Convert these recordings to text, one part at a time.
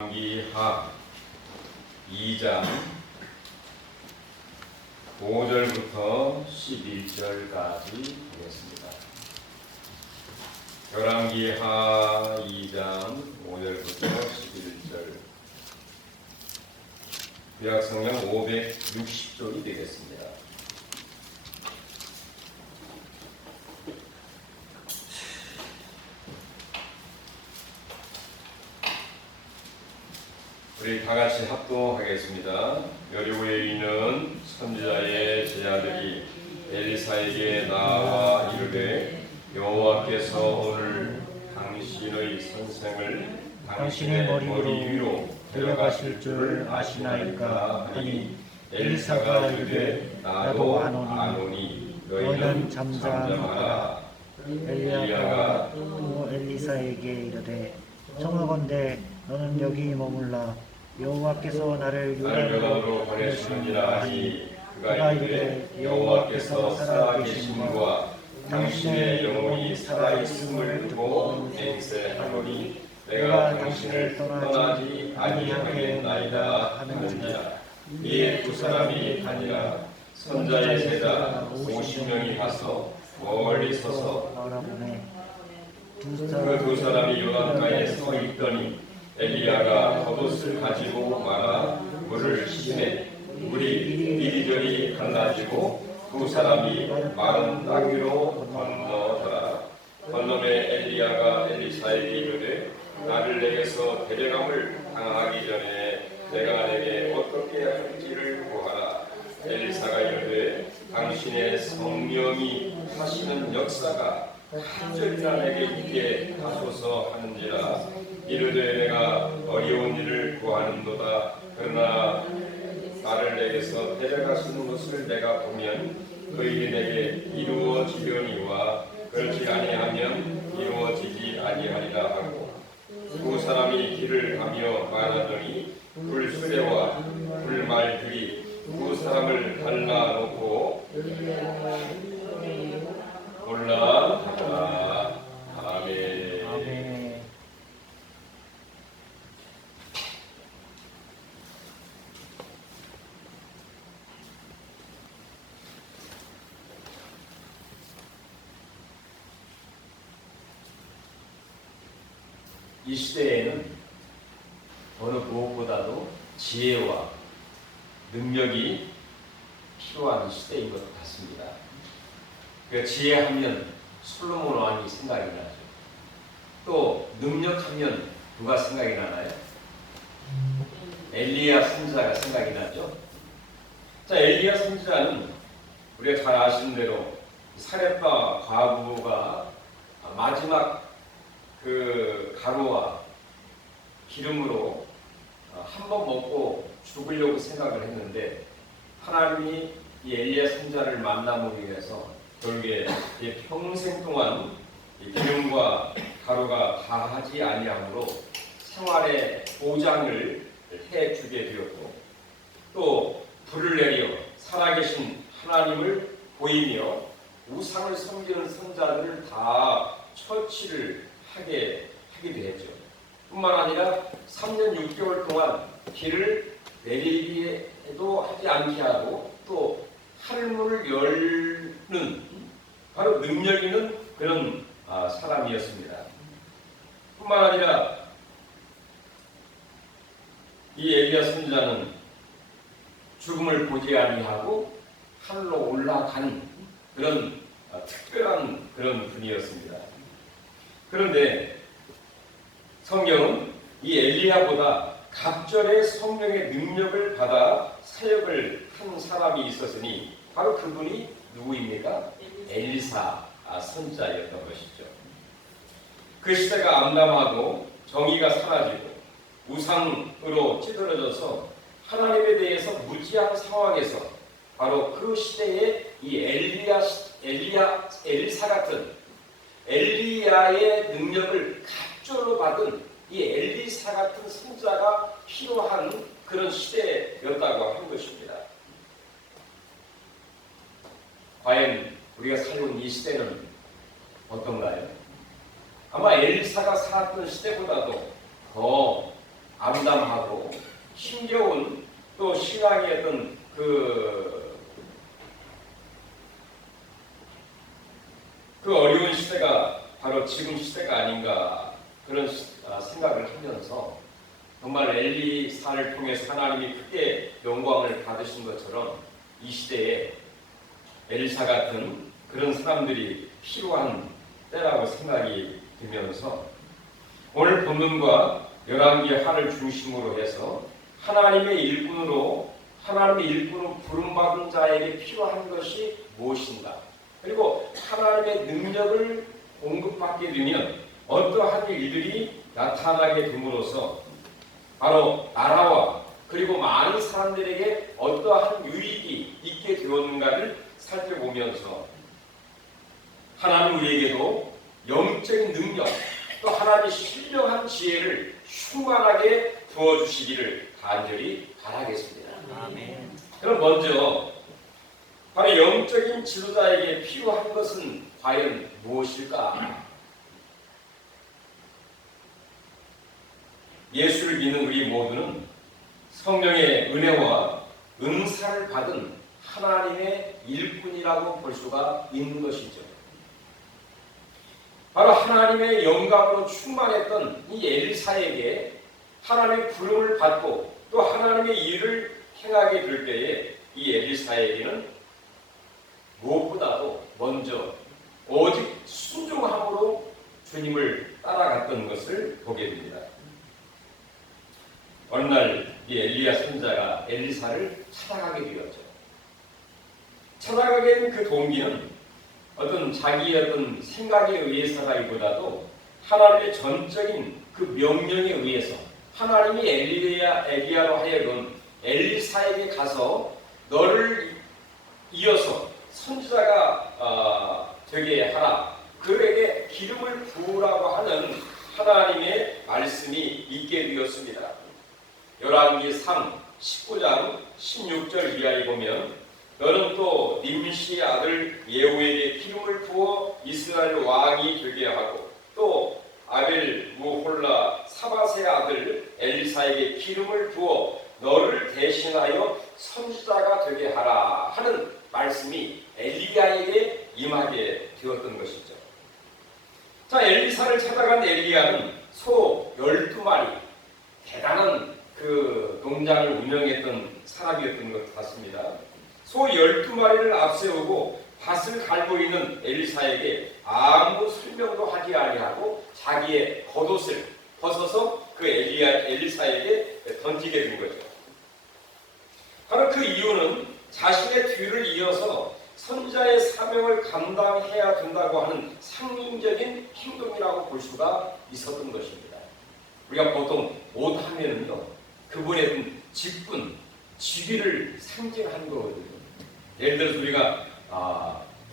열왕기하 2장 5절부터 11절까지 보겠습니다. 열왕기하 2장 5절부터 11절, 구약성경 560쪽이 되겠습니다. 우리 다 같이 합독하겠습니다. 여리고에 있는 선지자의 제자들이 엘리사에게 나와 이르되, 여호와께서 오늘 당신의 선생을 당신의 머리 위로 데려가실 줄 아시나이까 하니, 엘리사가 이르되 나도 아노니 너희는 잠잠하라. 엘리야가 또 엘리사에게 이르되, 청하건대 너는 여기 머물라. 여호와께서 나를 유다로 보내시느니라 하니, 그가 이르되 여호와께서 살아계심과 당신의 영혼이 살아있음을 두고 맹세하노니 내가 당신을 떠나지 아니하겠나이다 하는지라. 이에 두 사람이 가니라. 선자의 제자 50명이 가서 멀리 서서 바라보매 그 두 사람이 요단가에 서 있더니 엘리야가 겉옷을 가지고 말아 물을 시매 물이 이리저리 갈라지고 두 사람이 마른 땅 위로 건너더라. 건너매 엘리야가 엘리사에게 이르되, 나를 내게서 데려감을 당하기 전에 내가 내게 어떻게 할지를 구하라. 엘리사가 이르되, 당신의 성령이 하시는 역사가 한절이나 내게 있게 하소서 하는지라. 이르되 내가 어려운 일을 구하는도다. 그러나 나를 내게서 데려가시는 것을 내가 보면 그 일이 내게 이루어지려니와 그렇지 아니하면 이루어지지 아니하리라 하고, 두 사람이 길을 가며 말하더니 불수레와 불말들이 두 사람을 갈라놓고 올라가더라. 아멘. 아멘. 이 시대에는 어느 무엇보다도 지혜와 능력이 필요한 시대인 것 같습니다. 그러니까 지혜하면 솔로몬 왕이 생각이 나죠. 또 능력하면 누가 생각이 나나요? 엘리야 선지자가 생각이 나죠. 자, 엘리야 선지자는 우리가 잘 아시는 대로 사렙과 과부가 마지막 그 가루와 기름으로 한 번 먹고 죽으려고 생각을 했는데, 하나님이 이 엘리야 선지자를 만남으로 인해서 결국에 평생 동안 이 기름과 가루가 다하지 아니함으로 생활의 보장을 해주게 되었고, 또 불을 내려 살아계신 하나님을 보이며 우상을 섬기는 선자들을 다 처치를 하게 되었죠. 뿐만 아니라 3년 6개월 동안 비를 내리기에도 하지 않게 하고, 또 하늘문을 열는 바로 능력 있는 그런 사람이었습니다. 뿐만 아니라 이 엘리야 선지자는 죽음을 보지 아니하고 하늘로 올라간 그런 특별한 그런 분이었습니다. 그런데 성경은 이 엘리야보다 갑절의 성령의 능력을 받아 사역을 한 사람이 있었으니 바로 그분이 누구입니까? 엘리사 선지자였던 것이죠. 그 시대가 암담하고 정의가 사라지고 우상으로 찌들어져서 하나님에 대해서 무지한 상황에서 바로 그 시대에 이 엘리사 같은 엘리야의 능력을 갑절로 받은 이 엘리사 같은 선지자가 필요한 그런 시대였다고 하는 것입니다. 과연 우리가 살고 이 시대는 어떤가요? 아마 엘리사가 살았던 시대보다도 더 암담하고 힘겨운 또 신앙의 어떤 그 어려운 시대가 바로 지금 시대가 아닌가 그런 생각을 하면서 정말 엘리사를 통해서 하나님이 크게 영광을 받으신 것처럼 이 시대에 엘리사 같은 그런 사람들이 필요한 때라고 생각이 들면서 오늘 본문과 열왕기의 하를 중심으로 해서 하나님의 일꾼으로 부름받은 자에게 필요한 것이 무엇인가, 그리고 하나님의 능력을 공급받게 되면 어떠한 일들이 나타나게 됨으로써 바로 나라와 그리고 많은 사람들에게 어떠한 유익이 있게 되었는가를 살펴보면서 하나님 우리에게도 영적인 능력 또 하나님의 신령한 지혜를 충만하게 부어주시기를 간절히 바라겠습니다. 아멘. 그럼 먼저 바로 영적인 지도자에게 필요한 것은 과연 무엇일까? 예수를 믿는 우리 모두는 성령의 은혜와 은사를 받은 하나님의 일꾼이라고 볼 수가 있는 것이죠. 바로 하나님의 영광으로 충만했던 이 엘리사에게 하나님의 부름을 받고 또 하나님의 일을 행하게 될 때에 이 엘리사에게는 무엇보다도 먼저 오직 순종함으로 주님을 따라갔던 것을 보게 됩니다. 어느 날 이 엘리야 선자가 엘리사를 찾아가게 되었죠. 찾아가게 된 그 동기는 어떤 자기의 어떤 생각에 의해서라기보다도 하나님의 전적인 그 명령에 의해서 하나님이 엘리야로 하여금 엘리사에게 가서 너를 이어서 선지자가 되게 하라, 그에게 기름을 부으라고 하는 하나님의 말씀이 있게 되었습니다. 열왕기 3, 19장 16절 이하에 보면 너는 또 님시의 아들 예후에게 기름을 부어 이스라엘 왕이 되게 하고 또 아벨 무홀라 사바세의 아들 엘리사에게 기름을 부어 너를 대신하여 선지자가 되게 하라 하는 말씀이 엘리야에게 임하게 되었던 것이죠. 자, 엘리사를 찾아간 엘리야는 소 12마리, 대단한 그 농장을 운영했던 사람이었던 것 같습니다. 소 12마리를 앞세우고 밭을 갈고 있는 엘리사에게 아무 설명도 하지 아니하고 자기의 겉옷을 벗어서 그 엘리사에게 던지게 된 거죠. 바로 그 이유는 자신의 뒤를 이어서 선지자의 사명을 감당해야 된다고 하는 상징적인 행동이라고 볼 수가 있었던 것입니다. 우리가 보통 옷 하면은요, 그분의 직분, 직위를 상징하는 거거든요. 예를 들어서 우리가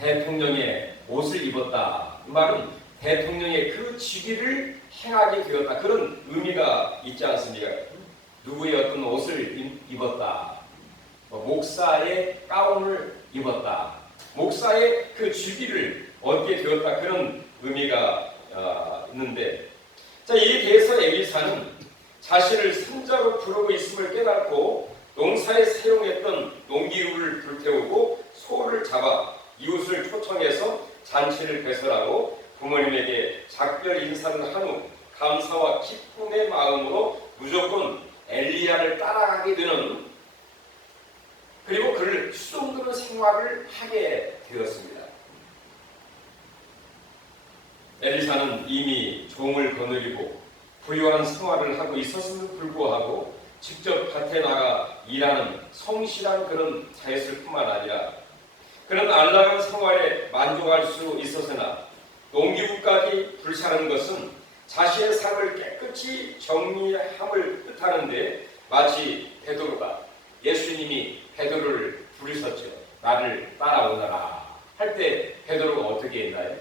대통령의 옷을 입었다, 이 말은 대통령의 그 직위를 행하게 되었다, 그런 의미가 있지 않습니까? 누구의 어떤 옷을 입었다, 목사의 가운을 입었다, 목사의 그 직위를 얻게 되었다, 그런 의미가 있는데, 자, 이에 대해서 엘리사는 자신을 선자로 부르고 있음을 깨닫고 농사에 사용했던 농기구를 불태우고 소를 잡아 이웃을 초청해서 잔치를 배설하고 부모님에게 작별 인사를 한 후 감사와 기쁨의 마음으로 무조건 엘리야를 따라가게 되는, 그리고 그를 수종드는 생활을 하게 되었습니다. 엘리사는 이미 종을 거느리고 부유한 생활을 하고 있었음을 불구하고 직접 밭에 나가 일하는 성실한 그런 자였을 뿐만 아니라 그런 안락한 생활에 만족할 수 있었으나 농기구까지 불사르는 것은 자신의 삶을 깨끗이 정리함을 뜻하는데, 마치 베드로가, 예수님이 베드로를 부르셨죠. 나를 따라오너라 할 때 베드로가 어떻게 했나요?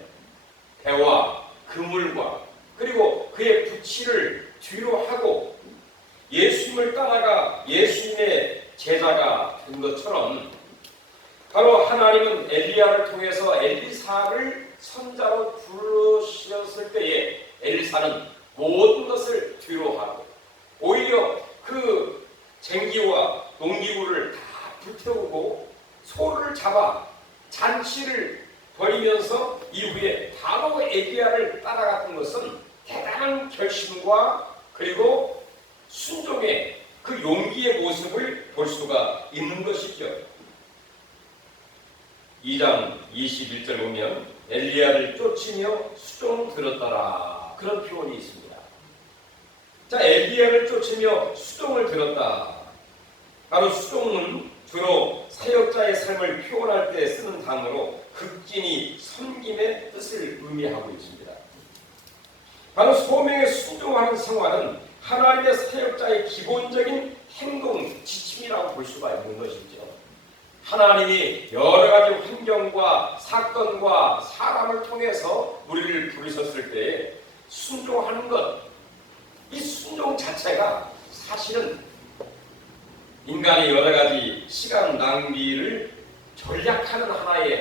배와 그물과 그리고 그의 부치를 뒤로 하고 예수님을 따라가 예수님의 제자가 된 것처럼, 바로 하나님은 엘리야를 통해서 엘리사를 선자로 부르셨을 때에 엘리사는 모든 것을 뒤로 하고 오히려 그 쟁기와 농기구를 다 불태우고 소를 잡아 잔치를 벌이면서 이후에 바로 엘리야를 따라갔던 것은 대단한 결심과 그리고 순종의 그 용기의 모습을 볼 수가 있는 것이죠. 2장 21절 보면 엘리야를 쫓으며 수종 들었더라, 그런 표현이 있습니다. 자, 엘리야를 쫓으며 수종을 들었다. 바로 수종은 주로 사역자의 삶을 표현할 때 쓰는 단어로 극진히 섬김의 뜻을 의미하고 있습니다. 바로 소명에 순종하는 생활은 하나님의 사역자의 기본적인 행동 지침이라고 볼 수가 있는 것이죠. 하나님이 여러 가지 환경과 사건과 사람을 통해서 우리를 부르셨을 때에 순종하는 것, 이 순종 자체가 사실은 인간의 여러 가지 시간 낭비를 전략하는 하나의